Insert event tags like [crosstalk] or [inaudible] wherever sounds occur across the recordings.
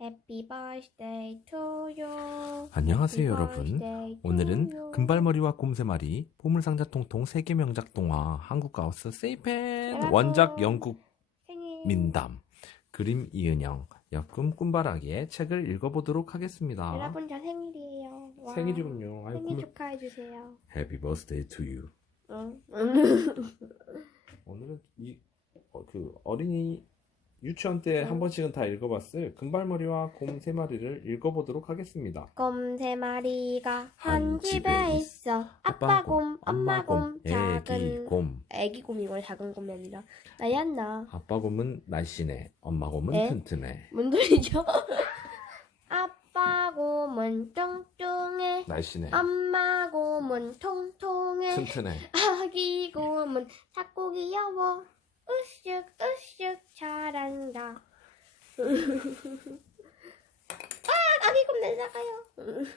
Happy birthday to you. 안녕하세요 Happy 여러분. birthday to 오늘은 you. 금발머리와 곰새마리, 보물상자 통통 세계 명작 동화 한국가우스 세이펜 여러분. 원작 영국 생일. 민담 그림 이은영 역금 꿈바라기의 책을 읽어보도록 하겠습니다. 여러분 저 생일이에요. 와. 생일이군요. 아유, 생일 금- 축하해 주세요. Happy birthday to you. 응. 오늘은 이, 어, 그 어린이 유치원 때한 응. 번씩은 다 읽어봤을 금발머리와 곰 세 마리를 읽어보도록 하겠습니다. 곰 세 마리가 한한 집에 있어. 아빠 곰, 엄마 곰, 애기 작은 곰. 애기 곰이고 작은 곰이 아니라 나였나? 아빠 곰은 날씬해, 엄마 곰은 네? 튼튼해. 뭔 소리죠? [laughs] 아빠 곰은 뚱뚱해. 날씬해, 엄마 곰은 통통해. 튼튼해. 아기 곰은 작고 귀여워. 으쓱 으쓱 잘한다. [laughs] 아, 아기 곰 날아가요.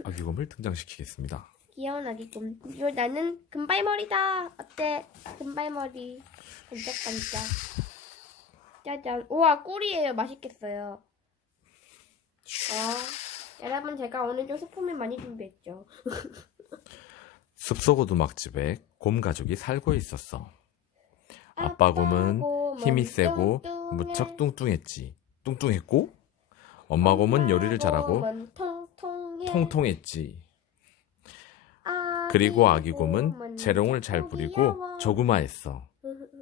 아기 곰을 등장시키겠습니다. 귀여운 아기 곰. 그리고 나는 금발머리다. 어때? 금발머리. 반짝반짝. 짜잔. 우와, 꿀이에요. 맛있겠어요. 어. 여러분, 제가 오늘 좀 스포를 많이 준비했죠. [laughs] 숲속 오두막집에 곰 가족이 살고 있었어. 아빠 곰은 힘이 세고. 무척 뚱뚱했지. 뚱뚱했고, 엄마 곰은 요리를 잘하고. 통통했지. 그리고 아기 곰은 재롱을 잘 부리고. 조그마했어.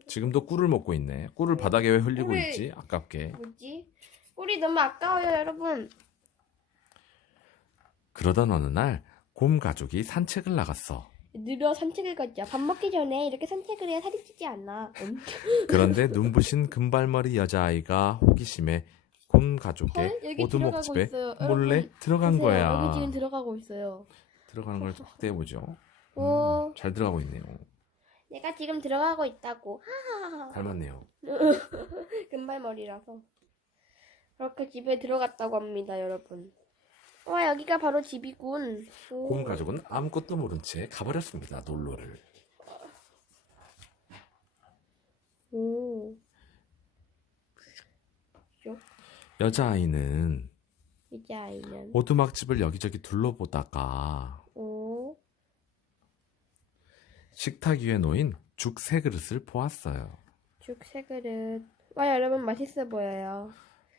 지금도 꿀을 먹고 있네. 꿀을 바닥에 왜 흘리고 꿀을- 있지? 아깝게. 뭐지? 꿀이 너무 아까워요, 여러분. 그러던 어느 날 곰 가족이 산책을 나갔어. 느려 산책을 가자. 밥 먹기 전에 이렇게 산책을 해야 살이 찌지 않나. 음. 그런데 눈부신 금발머리 여자아이가 호기심에 곰 가족의 헐, 여기 있어요. 몰래 여러분, 들어간 보세요. 거야. 여기 지금 들어가고 있어요. 들어가는 걸 확대해 보죠. 오. 음, 잘 들어가고 있네요. 내가 지금 들어가고 있다고. 하하하. 닮았네요. [laughs] 금발머리라서. 그렇게 집에 들어갔다고 합니다, 여러분. 와, 여기가 바로 집이군. 오. 곰 가족은 아무것도 모른 채 가버렸습니다. 놀러를. 오. 여자아이는 이제 아이는. 오두막집을 여기저기 둘러보다가 오. 식탁 위에 놓인 죽 세 그릇을 보았어요. 죽 세 그릇. 와, 여러분 맛있어 보여요.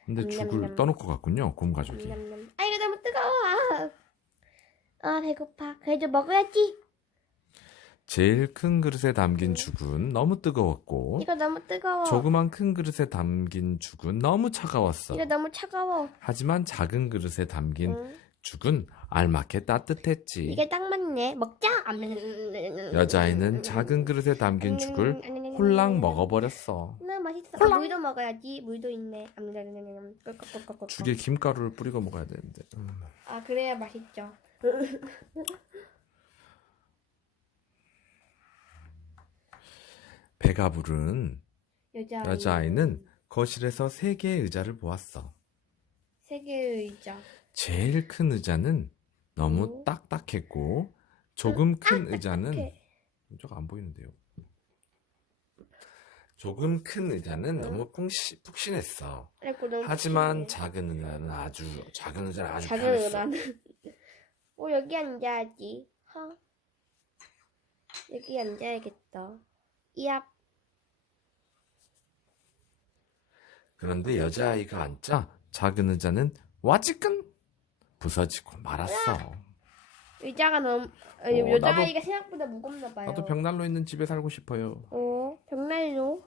근데. 죽을 떠놓고 갔군요. 곰 가족이. 냠냠. 아, 배고파. 그래도 먹어야지. 제일 큰 그릇에 담긴 죽은 너무 뜨거웠고 이거 너무 뜨거워. 조그만 큰 그릇에 담긴 죽은 너무 차가웠어. 이거 너무 차가워. 하지만 작은 그릇에 담긴 응. 죽은 알맞게 따뜻했지. 이게 딱 맞네. 먹자. 여자아이는 작은 그릇에 담긴 죽을 홀랑 먹어버렸어. 나 맛있어. 아, 물도 먹어야지. 물도 있네. 꿀꺽꿀꺽꿀꺽. 죽에 김가루를 뿌리고 먹어야 되는데. 음. 아 그래야 맛있죠. [laughs] 배가 부른 여자 여자아이는 거실에서 세 개의 의자를 보았어. 세 개의 의자. 제일 큰 의자는 너무 오. 딱딱했고 조금 큰 의자는 이렇게. 저거 안 보이는데요. 조금 큰 의자는 응. 너무 푹신, 푹신했어. 아이고, 너무 하지만 푹신해. 작은 의자는 아주 작은 의자는 아주 작은 편했어. 의자는. 오 [laughs] 여기 앉아야지. 허. 여기 앉아야겠다. 이앞. 그런데 여자아이가 앉자 작은 의자는 와지끈 부서지고 말았어. 의자가 너무 아니, 어, 여자아이가 생각보다 무겁나 봐요. 나도 벽난로 있는 집에 살고 싶어요. 어, 벽난로.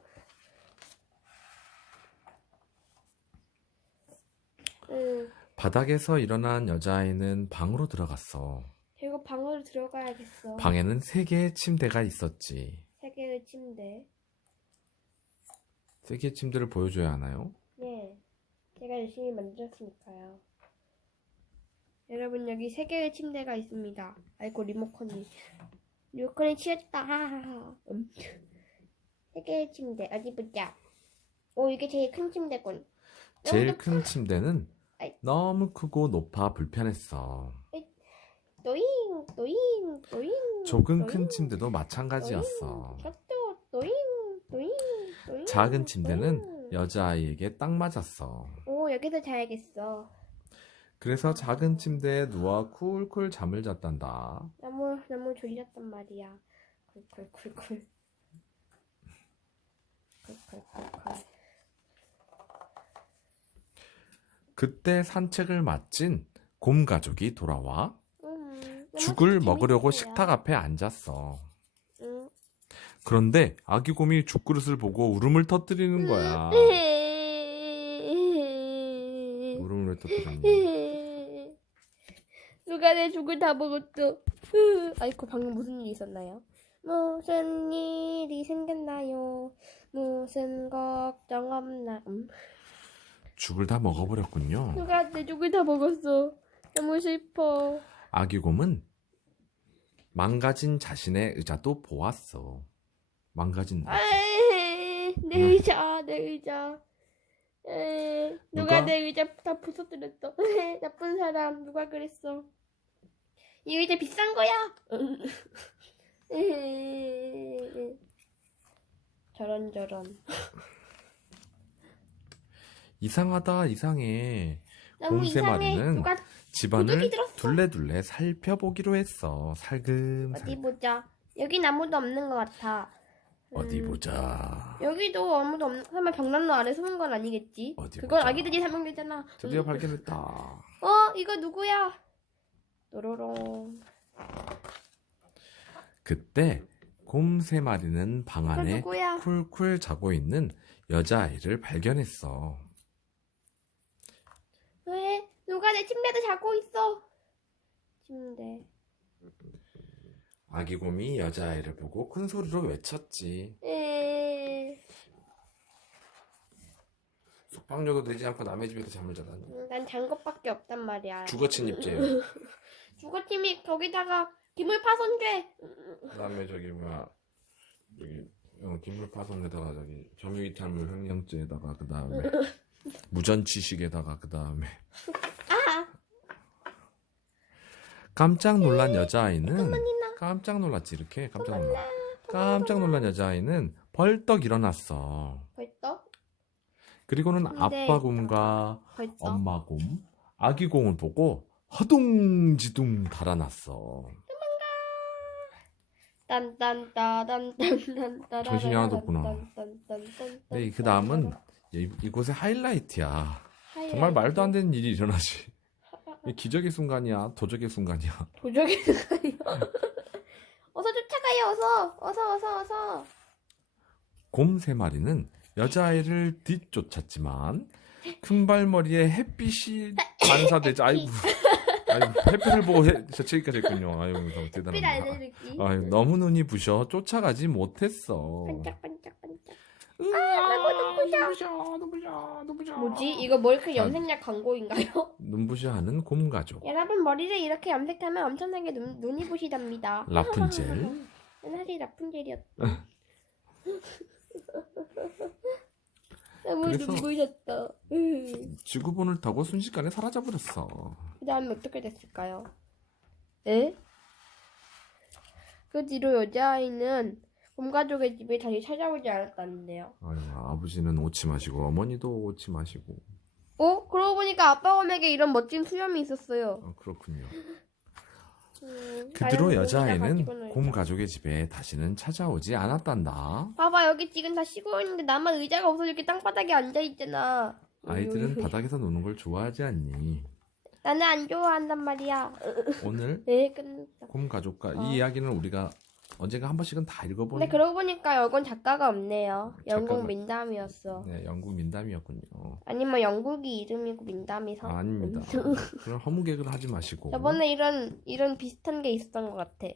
응, 바닥에서 일어난 여자아이는 방으로 들어갔어. 결국 방으로 들어가야겠어. 방에는 세 개의 침대가 있었지. 세 개의 침대. 세 개의 침대를 보여줘야 하나요? 네, 제가 열심히 만들었으니까요. 여러분 여기 세 개의 침대가 있습니다. 아이고 리모컨이 리모컨이 치였다. 음. 세 개의 침대 어디 보자. 오 이게 제일 큰 침대군. 제일 큰 침대는 아이. 너무 크고 높아 불편했어. 노잉 노잉 노잉. 조금 노잉, 큰 침대도 마찬가지였어. 노잉, 저도 노잉 노잉 노잉. 작은 침대는 노잉. 여자아이에게 딱 맞았어. 오 여기서 자야겠어. 그래서 작은 침대에 누워 쿨쿨 잠을 잤단다. 너무 너무 졸렸단 말이야. 쿨쿨쿨쿨. 쿨쿨쿨쿨. 그때 산책을 마친 곰 가족이 돌아와 음, 죽을 먹으려고. 식탁 앞에 앉았어. 응. 그런데 아기 곰이 죽그릇을 보고 울음을 터뜨리는 거야. 울음을 왜 터뜨렸니? 누가 내 죽을 다 먹었어. [laughs] 아이고 방금 무슨 일이 있었나요? 무슨 일이 생겼나요? 무슨 걱정 없나? 음. 죽을 다 먹어버렸군요. 누가 내 죽을 다 먹었어. 너무 슬퍼. 아기 곰은 망가진 자신의 의자도 보았어. 망가진. 에이, 내 의자, 내 의자. 에이, 누가, 누가? 내 의자 다 부숴뜨렸어? [laughs] 나쁜 사람 누가 그랬어? 이 의자 비싼 거야. [laughs] 저런 저런. [laughs] 이상하다 이상해. 너무 곰세 이상해. 마리는 누가 도둑이 집안을 들었어. 둘레둘레 살펴보기로 했어. 살금 어디. 보자. 여긴 아무도 없는 것 같아. 어디 음, 보자. 여기도 아무도 없는. 설마 벽난로 아래 숨은 건 아니겠지? 어디 그건 보자. 아기들이 설명되잖아. 드디어 발견했다. 어, 이거 누구야? 또로롱. 그때 곰 세 마리는 방 이거 안에 누구야? 쿨쿨 자고 있는 여자아이를 발견했어. 왜? 누가 내 침대에 자고 있어? 침대. 아기 곰이 여자아이를 보고 큰 소리로 외쳤지. 에. 숙박료도 내지 않고 남의 집에서 잠을 자다니. 음, 난잔 것밖에 없단 말이야. 주거 침입죄요. [laughs] 주거팀이 거기다가 기물 파손죄. 그다음에 저기 뭐야 여기 어, 기물 파손에다가 저기 점유이탈물 횡령죄에다가 그다음에 [laughs] 무전취식에다가 그다음에 아, 깜짝 놀란 여자아이는. 깜짝 놀랐지 이렇게? 깜짝 놀라. 깜짝 놀란 여자아이는 벌떡 일어났어. 벌써? 그리고는 아빠 곰과? 엄마 곰 아기 곰을 보고 허둥지둥 달아났어. 딴딴따단딴딴따 정신이 하나도 없구나. 네, 그 다음은 이, 이곳의 하이라이트야. 정말 말도 안 되는 일이 일어나지. 이 기적의 순간이야 도적의 순간이야. 도적의 순간이요. [laughs] 쫓아가요, 어서, 어서, 어서, 어서. 곰 세 마리는 여자아이를 뒤쫓았지만 큰 발머리에 햇빛이 [laughs] 반사되지 아이고 [laughs] 아이고 햇빛을 보고 해, 저치기까지 했군요 아이고 너무 대단합니다. 아유, 너무 눈이 부셔 쫓아가지 못했어 반짝반짝반짝. 아, 나도 눈부셔. 눈부셔 눈부셔 눈부셔 뭐지? 이거 머리카락 염색약 광고인가요? [laughs] 눈부셔하는 곰 가족 여러분 머리를 이렇게 염색하면 엄청나게 눈, 눈이 부시답니다. 라푼젤 난 사실 라푼젤이었다. 너무 그래서- 눈부셨다. 그 지구본을 타고 순식간에 사라져버렸어 다음에 어떻게 됐을까요? 에? 그 뒤로 여자아이는 곰가족의 집에 다시 찾아오지 않았다는데요. 아유, 아버지는 오치 마시고 어머니도 오치 마시고 어? 그러고 보니까 아빠 곰에게 이런 멋진 수염이 있었어요. 아, 그렇군요 음, 그 다른 여자아이는. 곰 가족의 집에 다시는 찾아오지 않았단다 봐봐 여기 지금 다 쉬고 있는데 나만 의자가 없어서 이렇게 땅바닥에 앉아 있잖아. 아이들은 바닥에서 노는 걸 좋아하지 않니? 나는 안 좋아한단 말이야. 오늘 [laughs] 네. 곰 가족과 어. 이 이야기는 우리가 언젠가 한 번씩은 다 읽어본 근데 그러고 보니까 이건 작가가 없네요. 영국 작가가- 민담이었어. 네, 영국 민담이었군요. 아니면 영국이 이름이고 민담이 성. 아, 아닙니다. [laughs] 그런 허무 개그를 하지 마시고 저번에 이런 이런 비슷한 게 있었던 것 같아.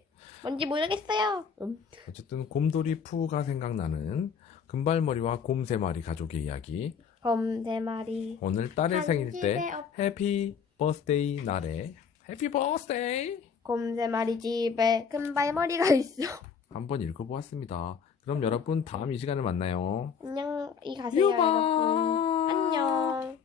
뭔지 모르겠어요. 음. 어쨌든 곰돌이 푸가 생각나는 금발머리와 곰 세 마리 가족의 이야기. 검세 마리. 오늘 딸의 한 생일 집에 때 없- 해피 버스데이 날에 해피 버스데이 곰세 마리 집에 큰 발머리가 [laughs] 있어. 한번 읽어보았습니다. 그럼 여러분 다음 이 시간에 만나요. 안녕히 가세요, 여러분. 안녕.